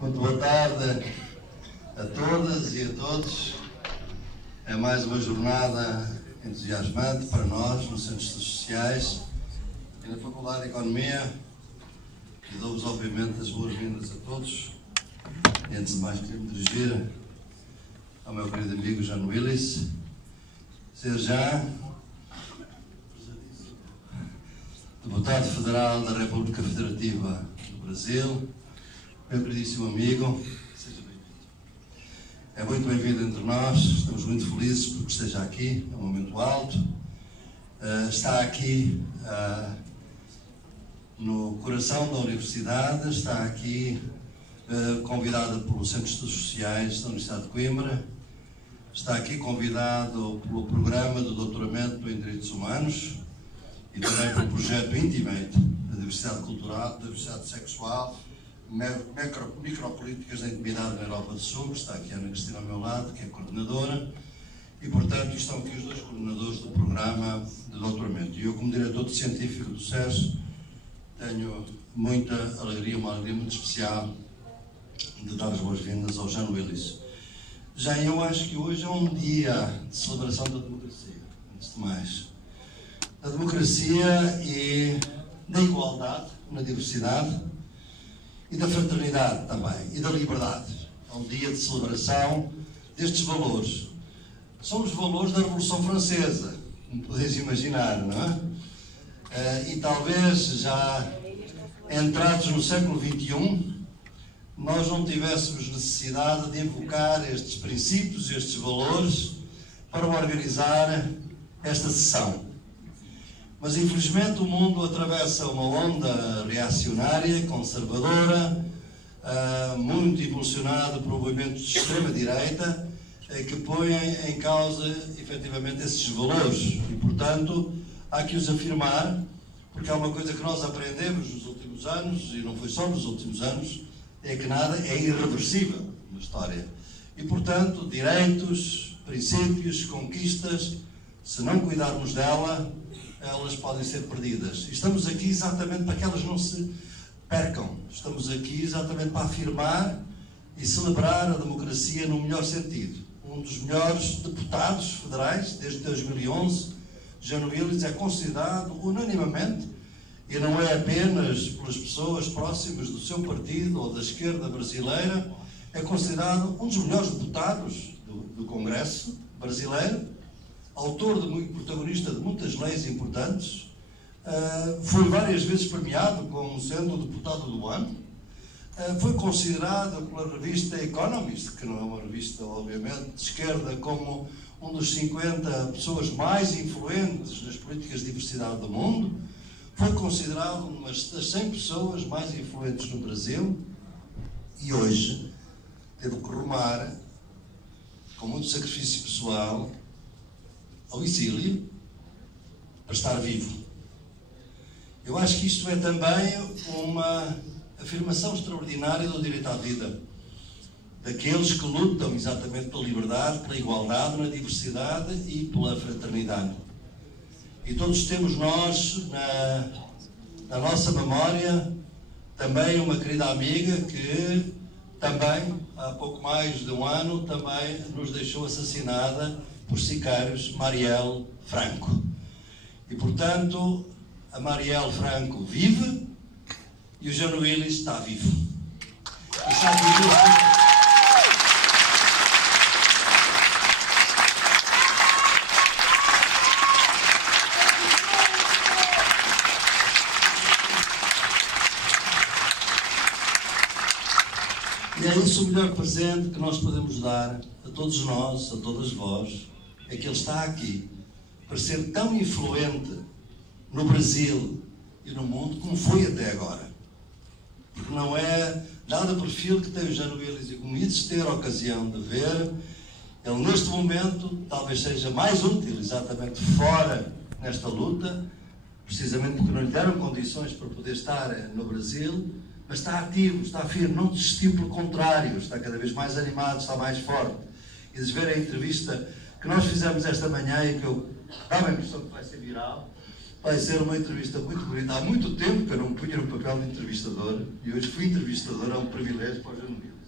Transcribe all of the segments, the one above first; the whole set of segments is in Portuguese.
Muito boa tarde a todas e a todos. É mais uma jornada entusiasmante para nós nos Centros Sociais e na Faculdade de Economia. E dou-vos, obviamente, as boas-vindas a todos. E antes de mais, queria me dirigir ao meu querido amigo Jean Willis. Sr. Jean, deputado federal da República Federativa do Brasil, meu queridíssimo amigo, seja bem-vindo. É muito bem-vindo entre nós, estamos muito felizes porque esteja aqui, é um momento alto. Está aqui no coração da Universidade, está aqui convidado pelos Centros Sociais da Universidade de Coimbra, está aqui convidado pelo Programa de Doutoramento em Direitos Humanos e também pelo projeto Intimate da Diversidade Cultural, da Diversidade Sexual, Micropolíticas da Intimidade na Europa do Sul. Está aqui a Ana Cristina ao meu lado, que é coordenadora, e portanto estão aqui os dois coordenadores do Programa de Doutoramento. E eu, como diretor científico do SES, tenho muita alegria, uma alegria muito especial de dar as boas-vindas ao Jean Willis. Já eu acho que hoje é um dia de celebração da democracia, antes de mais. Da democracia e da igualdade na diversidade e da fraternidade também, e da liberdade. É um dia de celebração destes valores. São os valores da Revolução Francesa, como podeis imaginar, não é? E talvez já entrados no século XXI, nós não tivéssemos necessidade de invocar estes princípios, estes valores, para organizar esta sessão. Mas, infelizmente, o mundo atravessa uma onda reacionária, conservadora, muito impulsionada por movimentos de extrema-direita, que põem em causa, efetivamente, esses valores. E, portanto, há que os afirmar, porque há uma coisa que nós aprendemos nos últimos anos, e não foi só nos últimos anos, é que nada é irreversível na história. E, portanto, direitos, princípios, conquistas, se não cuidarmos dela, elas podem ser perdidas. E estamos aqui exatamente para que elas não se percam. Estamos aqui exatamente para afirmar e celebrar a democracia no melhor sentido. Um dos melhores deputados federais, desde 2011, Jean Willis, é considerado unanimemente, e não é apenas pelas pessoas próximas do seu partido ou da esquerda brasileira, é considerado um dos melhores deputados do Congresso brasileiro, autor protagonista de muitas leis importantes, foi várias vezes premiado como sendo o deputado do ano, foi considerado pela revista Economist, que não é uma revista, obviamente, de esquerda, como um dos 50 pessoas mais influentes nas políticas de diversidade do mundo, foi considerado uma das 100 pessoas mais influentes no Brasil, e hoje teve que rumar, com muito sacrifício pessoal, ao exílio, para estar vivo. Eu acho que isto é também uma afirmação extraordinária do direito à vida, daqueles que lutam exatamente pela liberdade, pela igualdade, na diversidade e pela fraternidade. E todos temos nós, na nossa memória, também uma querida amiga que também, há pouco mais de um ano, também nos deixou assassinada por sicários, Marielle Franco. E, portanto, a Marielle Franco vive e o Jean Willis está vivo. E está vivo. E é isso o melhor presente que nós podemos dar a todos nós, a todas vós, é que ele está aqui para ser tão influente no Brasil e no mundo como foi até agora. Porque não é nada o perfil que tem o Jean Willis, e como ides ter a ocasião de ver, ele neste momento talvez seja mais útil exatamente fora nesta luta, precisamente porque não lhe deram condições para poder estar no Brasil, mas está ativo, está firme, não desistiu, pelo contrário, está cada vez mais animado, está mais forte. E de ver a entrevista que nós fizemos esta manhã, e que eu dá-me a impressão que vai ser viral, Vai ser uma entrevista muito bonita. Há muito tempo que eu não me punha no papel de entrevistador e hoje fui entrevistador, é um privilégio para os jornalistas.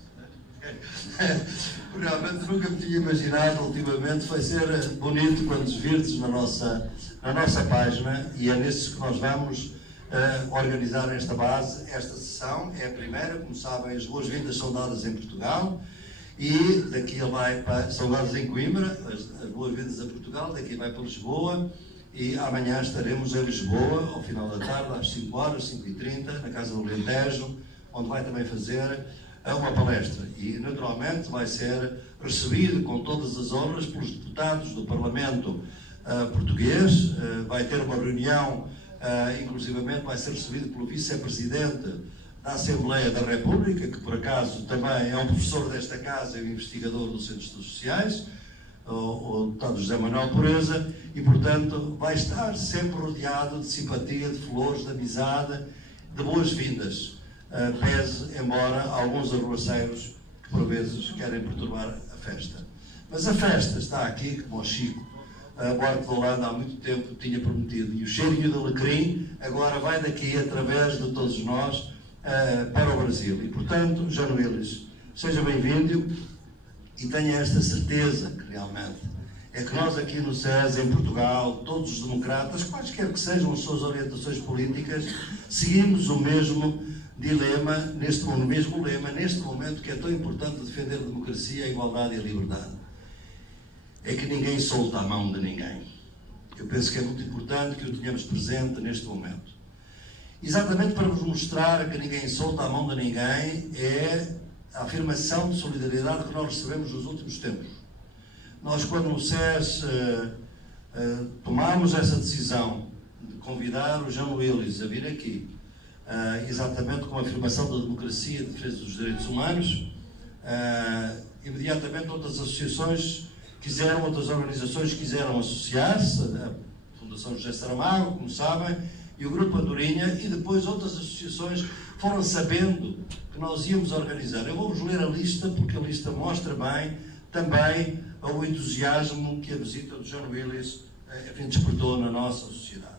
Realmente nunca me tinha imaginado, ultimamente vai ser bonito quando os virdes na nossa página, e é nesses que nós vamos organizar esta base. Esta sessão é a primeira, como sabem, as boas-vindas são dadas em Portugal e daqui vai para, são dadas em Coimbra, as boas-vindas a Portugal, daqui vai para Lisboa, e amanhã estaremos em Lisboa, ao final da tarde, às 5 horas, 5h30, na Casa do Alentejo, onde vai também fazer uma palestra, e naturalmente vai ser recebido com todas as honras pelos deputados do Parlamento português. Vai ter uma reunião, inclusivamente vai ser recebido pelo vice-presidente da Assembleia da República, que por acaso também é um professor desta casa e um investigador do Centro de Estudos Sociais, o deputado José Manuel Pureza, e portanto vai estar sempre rodeado de simpatia, de flores, de amizade, de boas-vindas. Pese, embora alguns arruaceiros que por vezes querem perturbar a festa. Mas a festa está aqui, como o Chico Buarque de Holanda há muito tempo tinha prometido, e o cheirinho de alecrim agora vai daqui, através de todos nós, para o Brasil. E portanto, Jano Willis, seja bem-vindo e tenha esta certeza que realmente é que nós aqui no SES, em Portugal, todos os democratas, quaisquer que sejam as suas orientações políticas, seguimos o mesmo dilema, mesmo lema, neste momento que é tão importante defender a democracia, a igualdade e a liberdade. É que ninguém solta a mão de ninguém. Eu penso que é muito importante que o tenhamos presente neste momento. Exatamente para vos mostrar que ninguém solta a mão de ninguém é a afirmação de solidariedade que nós recebemos nos últimos tempos. Nós, quando no SES tomámos essa decisão de convidar o Jano Willis a vir aqui, exatamente com a afirmação da democracia e defesa dos direitos humanos, imediatamente outras associações quiseram, outras organizações quiseram associar-se, a Fundação José Saramago, como sabem, e o Grupo Andorinha, e depois outras associações foram sabendo que nós íamos organizar. Eu vou-vos ler a lista, porque a lista mostra bem também o entusiasmo que a visita do Jano Willis despertou na nossa sociedade.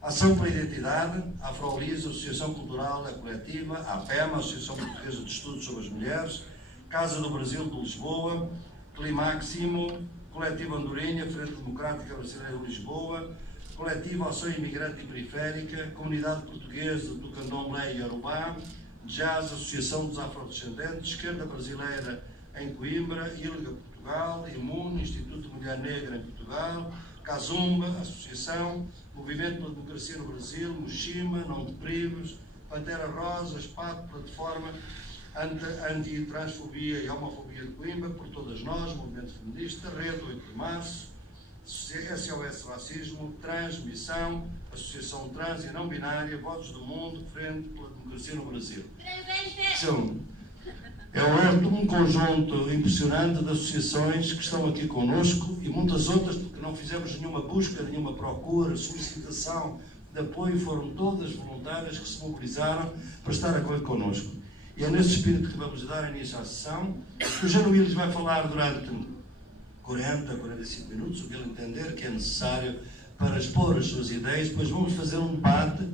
Ação pela Identidade, a Afrolis, a Associação Cultural, a Coletiva, a APEMA, a Associação Portuguesa de Estudos sobre as Mulheres, Casa do Brasil de Lisboa, Climáximo, Coletivo Andorinha, Frente Democrática Brasileira de Lisboa, Coletivo Ação Imigrante e Periférica, Comunidade Portuguesa do Candomblé e Iorubá, Jazz, Associação dos Afrodescendentes, Esquerda Brasileira em Coimbra, ILGA Portugal, Imune, Instituto de Mulher Negra em Portugal, Kazumba, Associação, Movimento pela Democracia no Brasil, Mushima, Não Te Prives, Pantera Rosa, SPAT, Plataforma Anti-Transfobia e Homofobia de Coimbra, Por Todas Nós, Movimento Feminista, Rede 8 de Março, SOS Racismo, Transmissão, Associação Trans e Não Binária, Votos do Mundo, Frente pela Democracia no Brasil. É um conjunto impressionante de associações que estão aqui connosco e muitas outras, porque não fizemos nenhuma busca, nenhuma procura, solicitação de apoio, foram todas voluntárias que se mobilizaram para estar aqui connosco. E é nesse espírito que vamos dar início à sessão. O Jano Willis vai falar durante 40, 45 minutos, o que ele entender que é necessário para expor as suas ideias. Depois vamos fazer um debate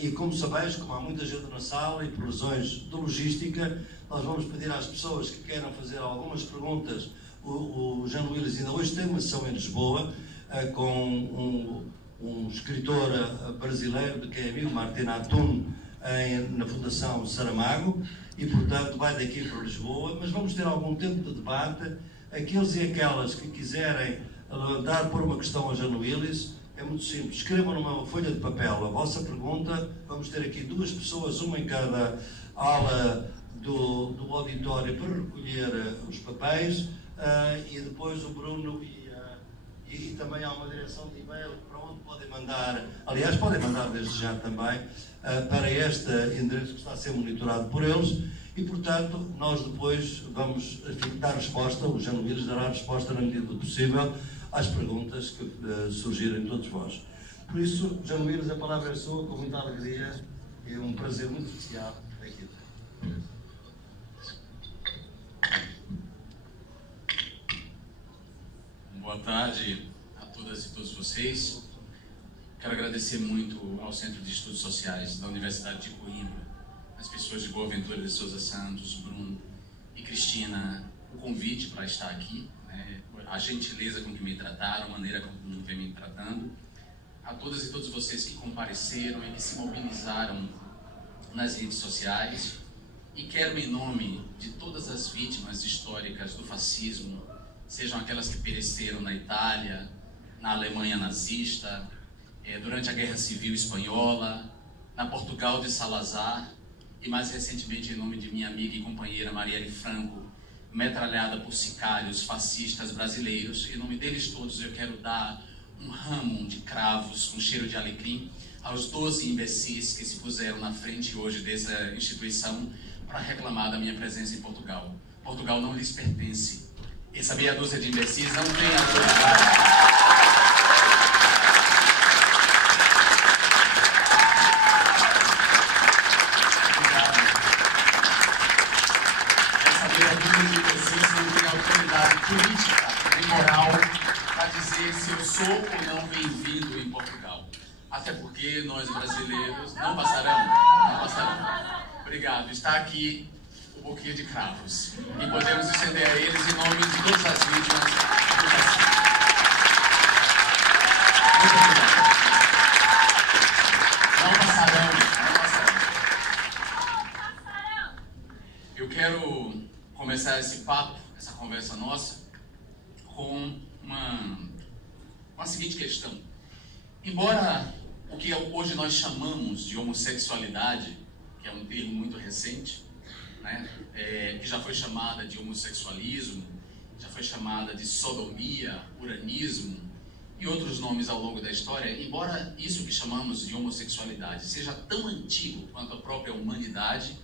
e, como sabeis, como há muita gente na sala e por razões de logística, nós vamos pedir às pessoas que queiram fazer algumas perguntas. O Jano Willis ainda hoje tem uma sessão em Lisboa com um escritor brasileiro de quem é amigo, Martin Atun, na Fundação Saramago, e portanto vai daqui para Lisboa, mas vamos ter algum tempo de debate. Aqueles e aquelas que quiserem levantar por uma questão ao Jano Willis, é muito simples, escrevam numa folha de papel a vossa pergunta. Vamos ter aqui 2 pessoas, uma em cada ala do auditório para recolher os papéis, e depois o Bruno e também há uma direção de e-mail para onde podem mandar, aliás podem mandar desde já também, para este endereço que está a ser monitorado por eles, e portanto nós depois vamos dar resposta, o Jano Willis dará resposta na medida do possível às perguntas que surgirem de todos vós. Por isso, Jano Willis, a palavra é sua, com muita alegria, e um prazer muito especial aqui. Boa tarde a todas e todos vocês. Quero agradecer muito ao Centro de Estudos Sociais da Universidade de Coimbra, as pessoas de Boaventura de Souza Santos, Bruno e Cristina, o convite para estar aqui, né? A gentileza com que me trataram, a maneira com que vem me tratando, a todas e todos vocês que compareceram e que se mobilizaram nas redes sociais, e quero, em nome de todas as vítimas históricas do fascismo, sejam aquelas que pereceram na Itália, na Alemanha nazista, durante a Guerra Civil Espanhola, na Portugal de Salazar, e mais recentemente em nome de minha amiga e companheira Marielle Franco, metralhada por sicários fascistas brasileiros. Em nome deles todos eu quero dar um ramo de cravos com cheiro de alecrim aos 12 imbecis que se puseram na frente hoje dessa instituição para reclamar da minha presença em Portugal. Portugal não lhes pertence. Essa meia dúzia de imbecis não tem autoridade. Política e moral para dizer se eu sou ou não bem-vindo em Portugal. Até porque nós brasileiros não passarão. Obrigado. Está aqui o buquê de cravos e podemos estender a eles em nome de todas as vítimas do fascismo. Muito obrigado. Não passarão. Eu quero começar esse papo, essa conversa nossa, com uma seguinte questão. Embora o que hoje nós chamamos de homossexualidade, que é um termo muito recente, né, que já foi chamada de homossexualismo, já foi chamada de sodomia, uranismo e outros nomes ao longo da história, embora isso que chamamos de homossexualidade seja tão antigo quanto a própria humanidade,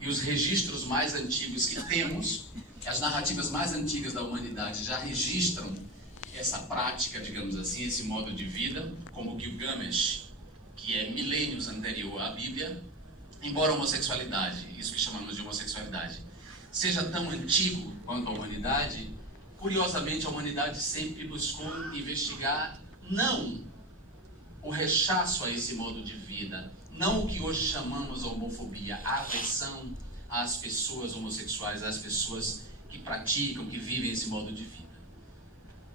e os registros mais antigos que temos, as narrativas mais antigas da humanidade já registram essa prática, digamos assim, esse modo de vida, como Gilgamesh, que é milênios anterior à Bíblia, embora a homossexualidade, isso que chamamos de homossexualidade, seja tão antigo quanto a humanidade, curiosamente a humanidade sempre buscou investigar não o rechaço a esse modo de vida, não o que hoje chamamos a homofobia, a aversão às pessoas homossexuais, às pessoas que praticam, que vivem esse modo de vida.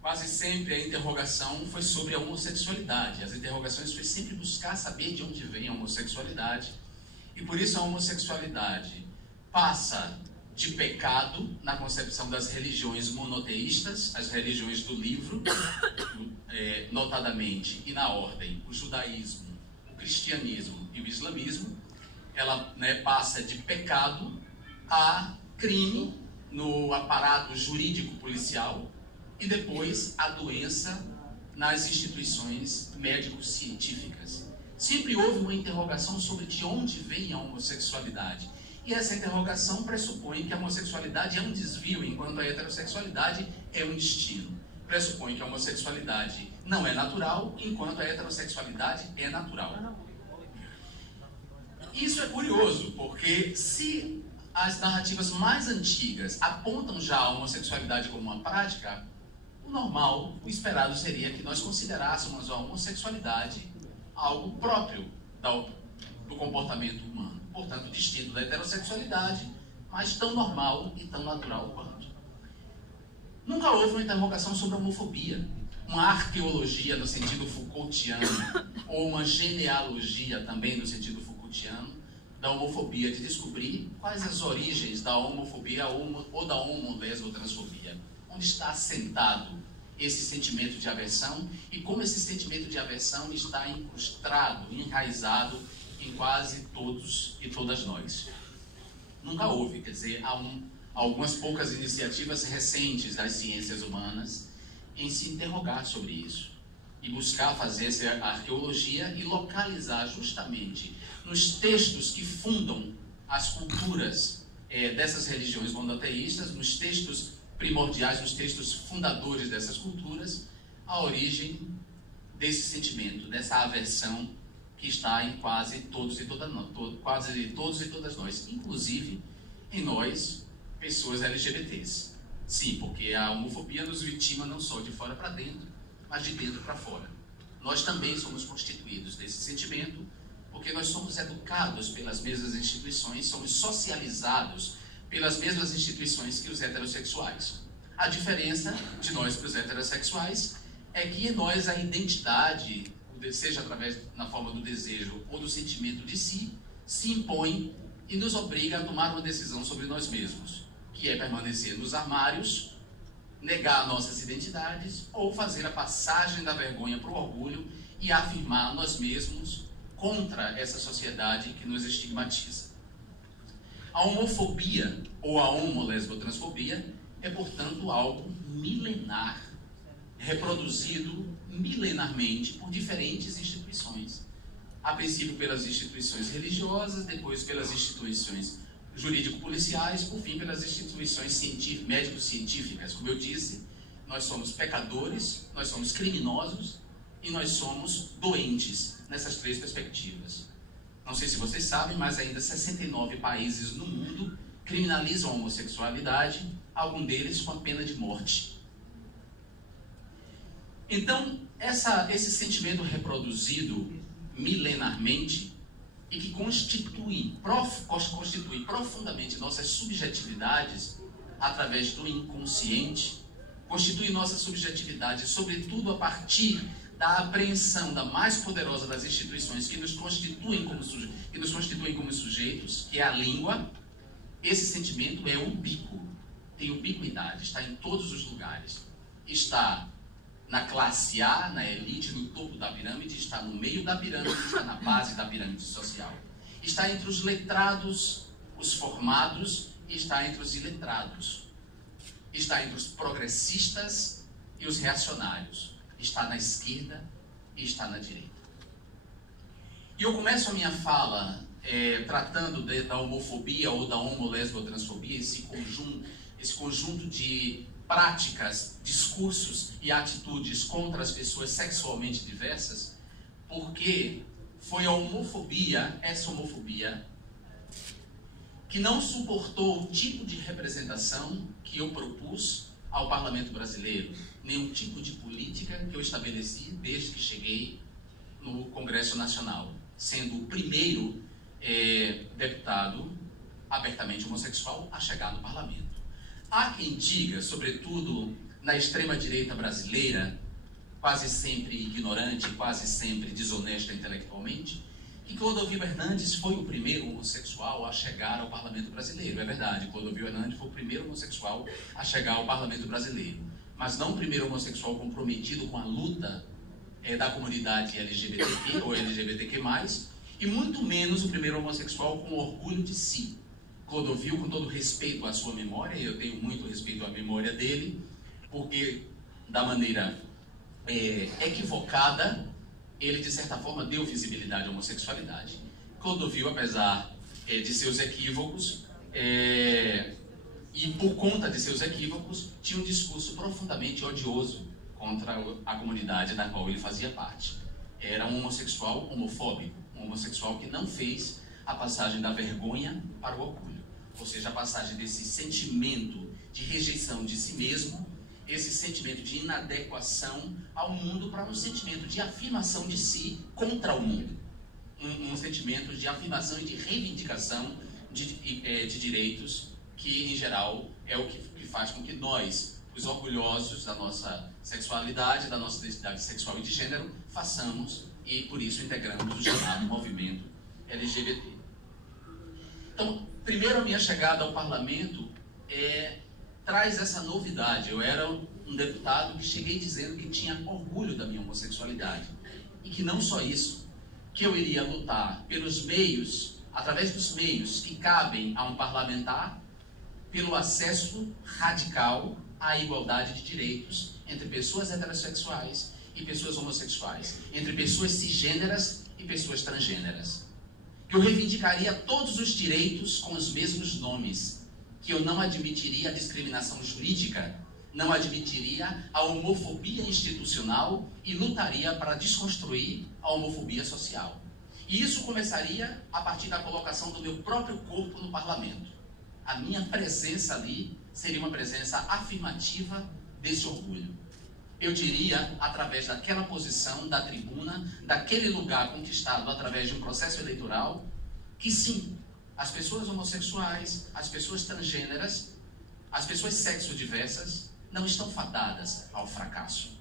Quase sempre a interrogação foi sobre a homossexualidade. As interrogações foi sempre buscar saber de onde vem a homossexualidade. E por isso a homossexualidade passa de pecado na concepção das religiões monoteístas, as religiões do livro, notadamente e na ordem, o judaísmo, o cristianismo e o islamismo. Ela passa de pecado a crime no aparato jurídico policial e depois a doença nas instituições médico-científicas. Sempre houve uma interrogação sobre de onde vem a homossexualidade. E essa interrogação pressupõe que a homossexualidade é um desvio, enquanto a heterossexualidade é um destino. Pressupõe que a homossexualidade não é natural, enquanto a heterossexualidade é natural. Isso é curioso, porque se as narrativas mais antigas apontam já a homossexualidade como uma prática, o normal, o esperado seria que nós considerássemos a homossexualidade algo próprio do comportamento humano, portanto distinto da heterossexualidade, mas tão normal e tão natural quanto. Nunca houve uma interrogação sobre a homofobia, uma arqueologia no sentido Foucaultiano, ou uma genealogia também no sentido Foucaultiano, da homofobia, de descobrir quais as origens da homofobia ou da homo-lesbo-transfobia. Onde está assentado esse sentimento de aversão e como esse sentimento de aversão está incrustado, enraizado em quase todos e todas nós. Nunca houve, quer dizer, há algumas poucas iniciativas recentes das ciências humanas em se interrogar sobre isso e buscar fazer essa arqueologia e localizar justamente nos textos que fundam as culturas dessas religiões monoteístas, nos textos primordiais, nos textos fundadores dessas culturas, a origem desse sentimento, dessa aversão que está em quase todos e todas nós, inclusive em nós, pessoas LGBTs. Sim, porque a homofobia nos vitima não só de fora para dentro, mas de dentro para fora. nós também somos constituídos desse sentimento, porque nós somos educados pelas mesmas instituições, somos socializados pelas mesmas instituições que os heterossexuais. A diferença de nós para os heterossexuais é que em nós a identidade, seja através na forma do desejo ou do sentimento de si, se impõe e nos obriga a tomar uma decisão sobre nós mesmos, que é permanecer nos armários, negar nossas identidades ou fazer a passagem da vergonha para o orgulho e afirmar nós mesmos contra essa sociedade que nos estigmatiza. A homofobia ou a homolesbotransfobia é, portanto, algo milenar, reproduzido milenarmente por diferentes instituições. A princípio pelas instituições religiosas, depois pelas instituições jurídico-policiais, por fim pelas instituições médico-científicas. Como eu disse, nós somos pecadores, nós somos criminosos e nós somos doentes nessas três perspectivas. Não sei se vocês sabem, mas ainda 69 países no mundo criminalizam a homossexualidade, algum deles com a pena de morte. Então, esse sentimento reproduzido milenarmente e que constitui profundamente nossas subjetividades através do inconsciente, constitui nossa subjetividade, sobretudo a partir da apreensão da mais poderosa das instituições que nos constituem como sujeitos, que é a língua. Esse sentimento é ubíquo, tem ubiquidade, está em todos os lugares. Está na classe A, na elite, no topo da pirâmide, está no meio da pirâmide, está na base da pirâmide social. Está entre os letrados, os formados, e está entre os iletrados. Está entre os progressistas e os reacionários. Está na esquerda e está na direita. E eu começo a minha fala tratando da homofobia ou da homolesbotransfobia, esse conjunto de práticas, discursos e atitudes contra as pessoas sexualmente diversas, porque foi a homofobia, essa homofobia, que não suportou o tipo de representação que eu propus ao Parlamento Brasileiro, nenhum tipo de política que eu estabeleci desde que cheguei no Congresso Nacional, sendo o primeiro deputado abertamente homossexual a chegar no Parlamento. Há quem diga, sobretudo na extrema-direita brasileira, quase sempre ignorante, quase sempre desonesta intelectualmente, que Clodovil Hernandes foi o primeiro homossexual a chegar ao Parlamento Brasileiro. É verdade, Clodovil Hernandes foi o primeiro homossexual a chegar ao Parlamento Brasileiro, mas não o primeiro homossexual comprometido com a luta da comunidade LGBTQ ou LGBTQ+, e muito menos o primeiro homossexual com orgulho de si. Clodovil, com todo respeito à sua memória, e eu tenho muito respeito à memória dele, porque da maneira equivocada, ele de certa forma deu visibilidade à homossexualidade. Clodovil, apesar de seus equívocos, e por conta de seus equívocos, tinha um discurso profundamente odioso contra a comunidade da qual ele fazia parte. Era um homossexual homofóbico, um homossexual que não fez a passagem da vergonha para o orgulho, ou seja, a passagem desse sentimento de rejeição de si mesmo, esse sentimento de inadequação ao mundo, para um sentimento de afirmação de si contra o mundo, um sentimento de afirmação e de reivindicação de direitos que, em geral, é o que faz com que nós, os orgulhosos da nossa sexualidade, da nossa identidade sexual e de gênero, façamos e, por isso, integramos o chamado movimento LGBT. Então, primeiro, a minha chegada ao parlamento traz essa novidade. Eu era um deputado que cheguei dizendo que tinha orgulho da minha homossexualidade. E que não só isso, que eu iria lutar pelos meios, através dos meios que cabem a um parlamentar, pelo acesso radical à igualdade de direitos entre pessoas heterossexuais e pessoas homossexuais, entre pessoas cisgêneras e pessoas transgêneras. Que eu reivindicaria todos os direitos com os mesmos nomes, que eu não admitiria a discriminação jurídica, não admitiria a homofobia institucional e lutaria para desconstruir a homofobia social. E isso começaria a partir da colocação do meu próprio corpo no parlamento. A minha presença ali seria uma presença afirmativa desse orgulho. eu diria, através daquela posição, da tribuna, daquele lugar conquistado através de um processo eleitoral, que sim, as pessoas homossexuais, as pessoas transgêneras, as pessoas sexodiversas não estão fadadas ao fracasso.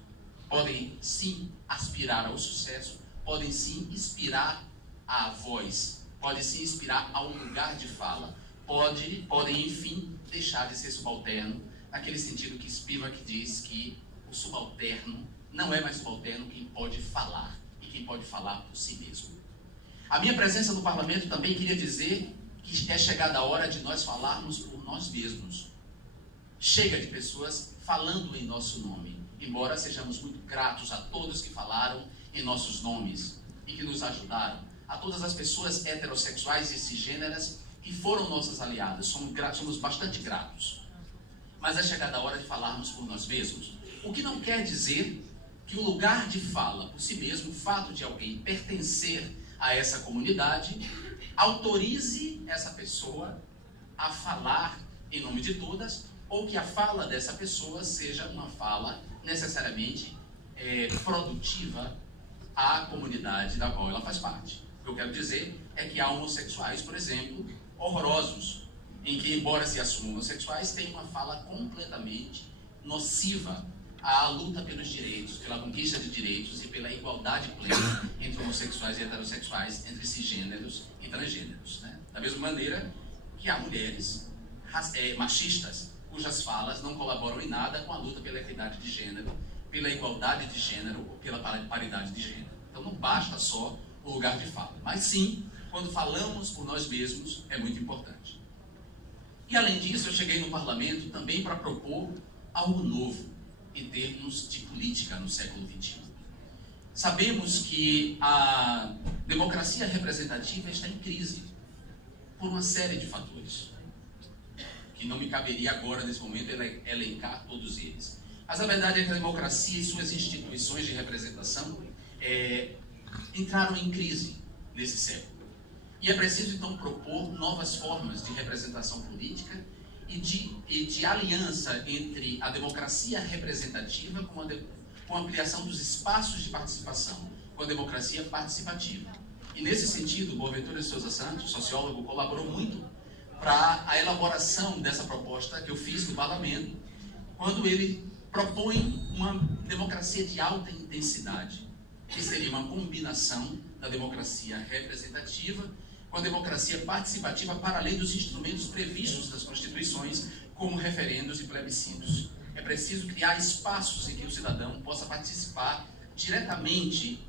Podem sim aspirar ao sucesso, podem sim inspirar a voz, podem sim inspirar ao lugar de fala, podem enfim deixar de ser subalterno, naquele sentido que Spivak diz que o subalterno não é mais subalterno quem pode falar, e quem pode falar por si mesmo. A minha presença no parlamento também queria dizer que é chegada a hora de nós falarmos por nós mesmos. Chega de pessoas falando em nosso nome, embora sejamos muito gratos a todos que falaram em nossos nomes e que nos ajudaram, a todas as pessoas heterossexuais e cisgêneras que foram nossas aliadas, somos bastante gratos. Mas é chegada a hora de falarmos por nós mesmos. O que não quer dizer que o lugar de fala por si mesmo, o fato de alguém pertencer a essa comunidade, autorize essa pessoa a falar em nome de todas, ou que a fala dessa pessoa seja uma fala necessariamente produtiva à comunidade da qual ela faz parte. O que eu quero dizer é que há homossexuais, por exemplo, horrorosos, em que, embora se assumam homossexuais, têm uma fala completamente nociva à luta pelos direitos, pela conquista de direitos e pela igualdade plena entre homossexuais e heterossexuais, entre cisgêneros e transgêneros, né? Da mesma maneira que há mulheres machistas, cujas falas não colaboram em nada com a luta pela equidade de gênero, pela igualdade de gênero ou pela paridade de gênero. Então não basta só o lugar de fala, mas sim, quando falamos por nós mesmos, é muito importante. E além disso, eu cheguei no parlamento também para propor algo novo em termos de política no século XXI. Sabemos que a democracia representativa está em crise por uma série de fatores, que não me caberia agora, nesse momento, elencar todos eles. Mas a verdade é que a democracia e suas instituições de representação entraram em crise nesse século. E é preciso, então, propor novas formas de representação política e de aliança entre a democracia representativa com a ampliação dos espaços de participação, com a democracia participativa. E, nesse sentido, Boaventura de Souza Santos, sociólogo, colaborou muito para a elaboração dessa proposta que eu fiz no parlamento, quando ele propõe uma democracia de alta intensidade, que seria uma combinação da democracia representativa com a democracia participativa para além dos instrumentos previstos nas constituições, como referendos e plebiscitos. É preciso criar espaços em que o cidadão possa participar diretamente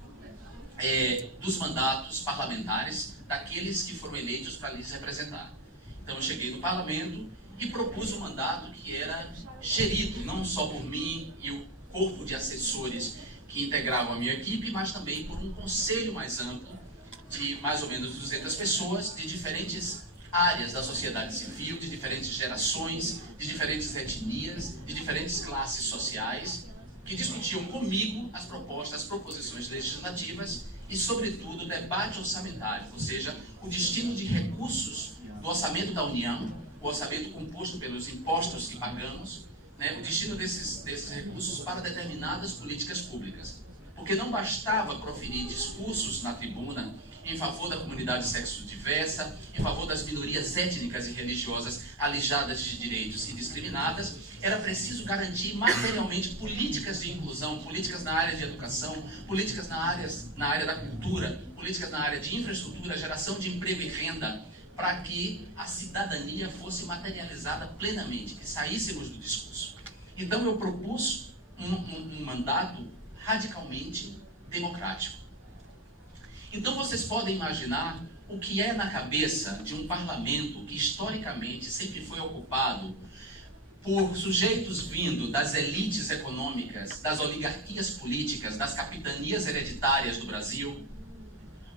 dos mandatos parlamentares daqueles que foram eleitos para lhes representar. Então eu cheguei no parlamento e propus um mandato que era gerido não só por mim e o corpo de assessores que integravam a minha equipe, mas também por um conselho mais amplo de mais ou menos 200 pessoas de diferentes áreas da sociedade civil, de diferentes gerações, de diferentes etnias, de diferentes classes sociais, que discutiam comigo as propostas, as proposições legislativas e, sobretudo, o debate orçamentário, ou seja, o destino de recursos do orçamento da União, o orçamento composto pelos impostos que pagamos, né, o destino desses recursos para determinadas políticas públicas. Porque não bastava proferir discursos na tribuna em favor da comunidade sexo-diversa, em favor das minorias étnicas e religiosas alijadas de direitos e discriminadas, era preciso garantir materialmente políticas de inclusão, políticas na área de educação, políticas na área da cultura, políticas na área de infraestrutura, geração de emprego e renda, para que a cidadania fosse materializada plenamente, que saíssemos do discurso. Então eu propus um mandato radicalmente democrático. Então vocês podem imaginar o que é na cabeça de um parlamento que historicamente sempre foi ocupado por sujeitos vindo das elites econômicas, das oligarquias políticas, das capitanias hereditárias do Brasil.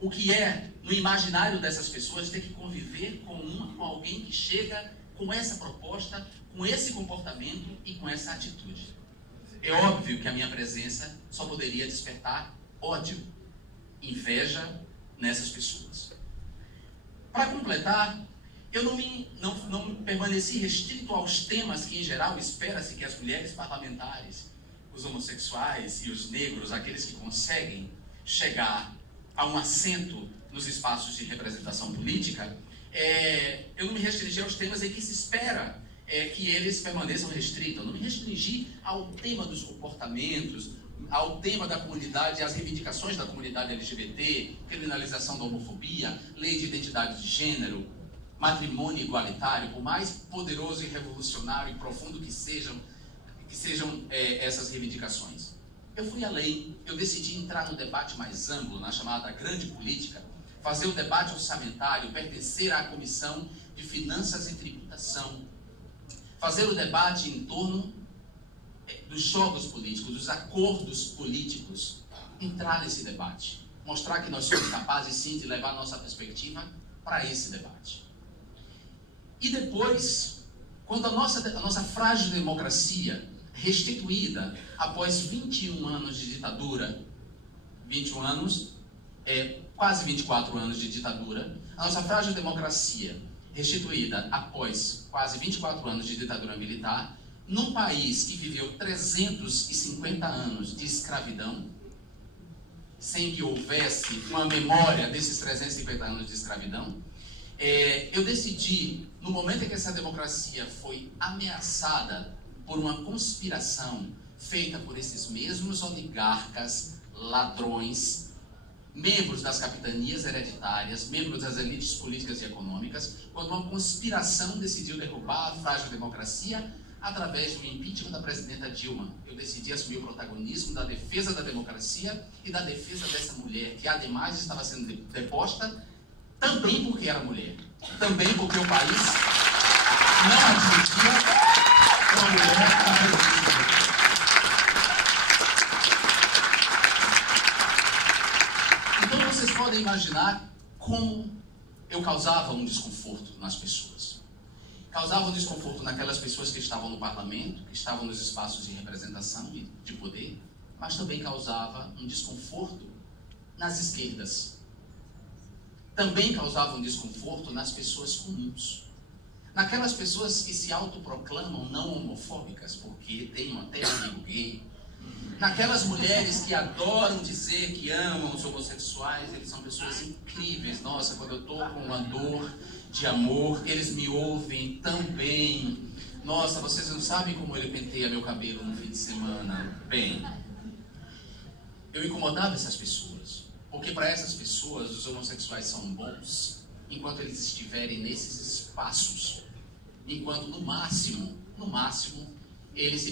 O que é, no imaginário dessas pessoas, ter que conviver com alguém que chega com essa proposta, com esse comportamento e com essa atitude. É óbvio que a minha presença só poderia despertar ódio, inveja nessas pessoas. Para completar, eu não permaneci restrito aos temas que, em geral, espera-se que as mulheres parlamentares os homossexuais e os negros, aqueles que conseguem chegar a um assento nos espaços de representação política, eu não me restringi aos temas em que se espera que eles permaneçam restritos. Eu não me restringi ao tema dos comportamentos, ao tema da comunidade, às reivindicações da comunidade LGBT, criminalização da homofobia, lei de identidade de gênero, matrimônio igualitário, por mais poderoso e revolucionário e profundo que sejam essas reivindicações. Eu fui além, eu decidi entrar no debate mais amplo, na chamada grande política, fazer o debate orçamentário, pertencer à Comissão de Finanças e Tributação, fazer o debate em torno dos jogos políticos, dos acordos políticos, entrar nesse debate, mostrar que nós somos capazes sim de levar nossa perspectiva para esse debate. E depois, quando a nossa frágil democracia, restituída após 21 anos de ditadura, 21 anos, quase 24 anos de ditadura, a nossa frágil democracia, restituída após quase 24 anos de ditadura militar, num país que viveu 350 anos de escravidão, sem que houvesse uma memória desses 350 anos de escravidão, eu decidi, no momento em que essa democracia foi ameaçada por uma conspiração feita por esses mesmos oligarcas, ladrões, membros das capitanias hereditárias, membros das elites políticas e econômicas, quando uma conspiração decidiu derrubar a frágil democracia através do impeachment da presidenta Dilma. Eu decidi assumir o protagonismo da defesa da democracia e da defesa dessa mulher, que ademais estava sendo deposta também porque era mulher, também porque o país não admitia uma mulher na presidência. Então vocês podem imaginar como eu causava um desconforto nas pessoas. Causava um desconforto naquelas pessoas que estavam no parlamento, que estavam nos espaços de representação e de poder, mas também causava um desconforto nas esquerdas. Também causava um desconforto nas pessoas comuns. Naquelas pessoas que se autoproclamam não homofóbicas, porque tem até amigo gay. Naquelas mulheres que adoram dizer que amam os homossexuais, eles são pessoas incríveis. Nossa, quando eu estou com uma dor de amor, eles me ouvem tão bem. Nossa, vocês não sabem como ele penteia meu cabelo no fim de semana. Bem, eu incomodava essas pessoas, porque para essas pessoas os homossexuais são bons enquanto eles estiverem nesses espaços, enquanto no máximo, eles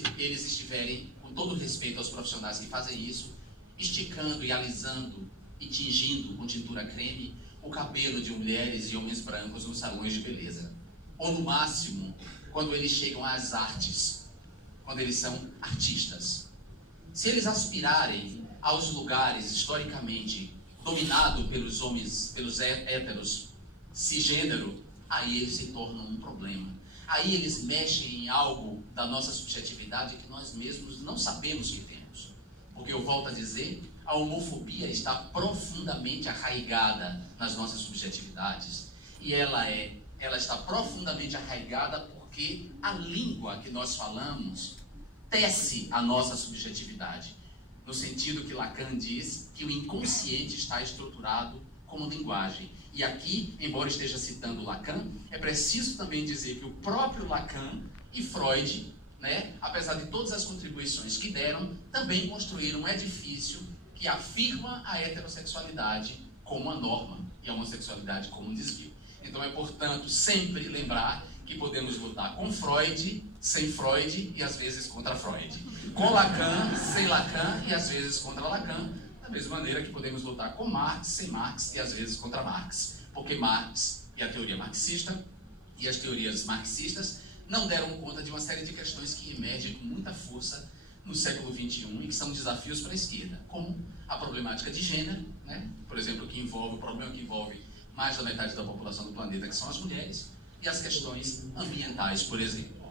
estiverem, com todo respeito aos profissionais que fazem isso, esticando e alisando e tingindo com tintura creme o cabelo de mulheres e homens brancos nos salões de beleza. Ou no máximo, quando eles chegam às artes, quando eles são artistas. Se eles aspirarem aos lugares historicamente dominados pelos homens, pelos héteros, cisgênero, aí eles se tornam um problema. Aí eles mexem em algo da nossa subjetividade que nós mesmos não sabemos que temos. Porque eu volto a dizer, a homofobia está profundamente arraigada nas nossas subjetividades. E ela está profundamente arraigada porque a língua que nós falamos tece a nossa subjetividade. No sentido que Lacan diz que o inconsciente está estruturado como linguagem. E aqui, embora esteja citando Lacan, é preciso também dizer que o próprio Lacan e Freud, apesar de todas as contribuições que deram, também construíram um edifício que afirma a heterossexualidade como uma norma e a homossexualidade como um desvio. Então é, portanto, sempre lembrar que podemos lutar com Freud, sem Freud e às vezes contra Freud. Com Lacan, sem Lacan e às vezes contra Lacan. Da mesma maneira que podemos lutar com Marx, sem Marx e às vezes contra Marx. Porque Marx e a teoria marxista e as teorias marxistas não deram conta de uma série de questões que emergem com muita força no século XXI e que são desafios para a esquerda, como a problemática de gênero, por exemplo, o problema que envolve mais da metade da população do planeta, que são as mulheres, e as questões ambientais, por exemplo.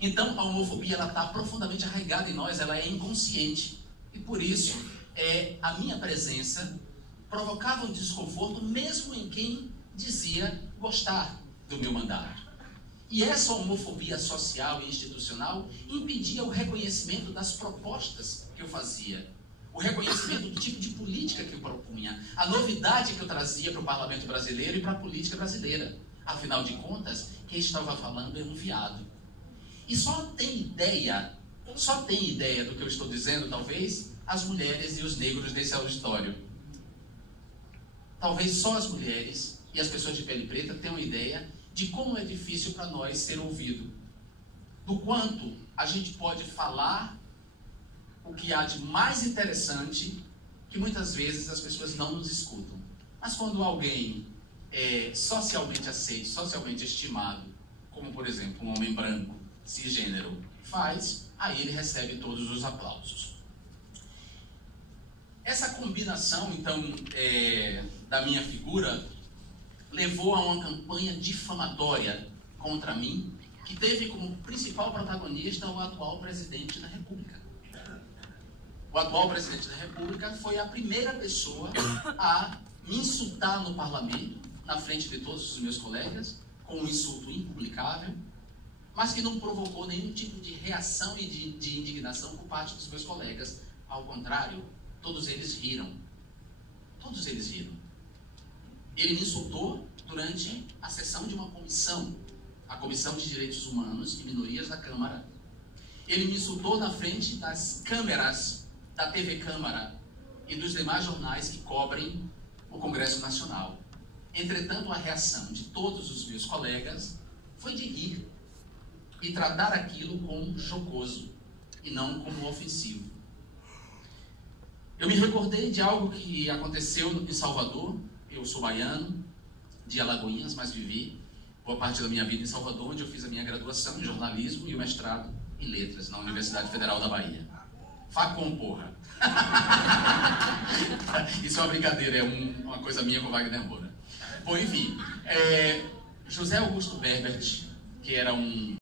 Então, a homofobia está profundamente arraigada em nós, ela é inconsciente. E por isso, a minha presença provocava um desconforto mesmo em quem dizia gostar do meu mandato. E essa homofobia social e institucional impedia o reconhecimento das propostas que eu fazia, o reconhecimento do tipo de política que eu propunha, a novidade que eu trazia para o parlamento brasileiro e para a política brasileira. Afinal de contas, quem estava falando é um viado. E só tem ideia do que eu estou dizendo, talvez, as mulheres e os negros desse auditório. Talvez só as mulheres e as pessoas de pele preta tenham ideia de como é difícil para nós ser ouvido. Do quanto a gente pode falar o que há de mais interessante, que muitas vezes as pessoas não nos escutam. Mas quando alguém é socialmente aceito, socialmente estimado, como por exemplo um homem branco, cisgênero, faz, aí ele recebe todos os aplausos. Essa combinação, então, da minha figura, levou a uma campanha difamatória contra mim, que teve como principal protagonista o atual presidente da República. O atual presidente da República foi a primeira pessoa a me insultar no parlamento, na frente de todos os meus colegas, com um insulto impublicável, mas que não provocou nenhum tipo de reação e de indignação por parte dos meus colegas. Ao contrário, todos eles riram. Todos eles riram. Ele me insultou durante a sessão de uma comissão, a Comissão de Direitos Humanos e Minorias da Câmara. Ele me insultou na frente das câmeras da TV Câmara e dos demais jornais que cobrem o Congresso Nacional. Entretanto, a reação de todos os meus colegas foi de rir e tratar aquilo como jocoso e não como ofensivo. Eu me recordei de algo que aconteceu em Salvador. Eu sou baiano, de Alagoinhas, mas vivi boa parte da minha vida em Salvador, onde eu fiz a minha graduação em jornalismo e o mestrado em letras na Universidade Federal da Bahia. Facom, porra! Isso é uma brincadeira, é uma coisa minha com Wagner Moura. Bom, enfim, José Augusto Berbert, que era um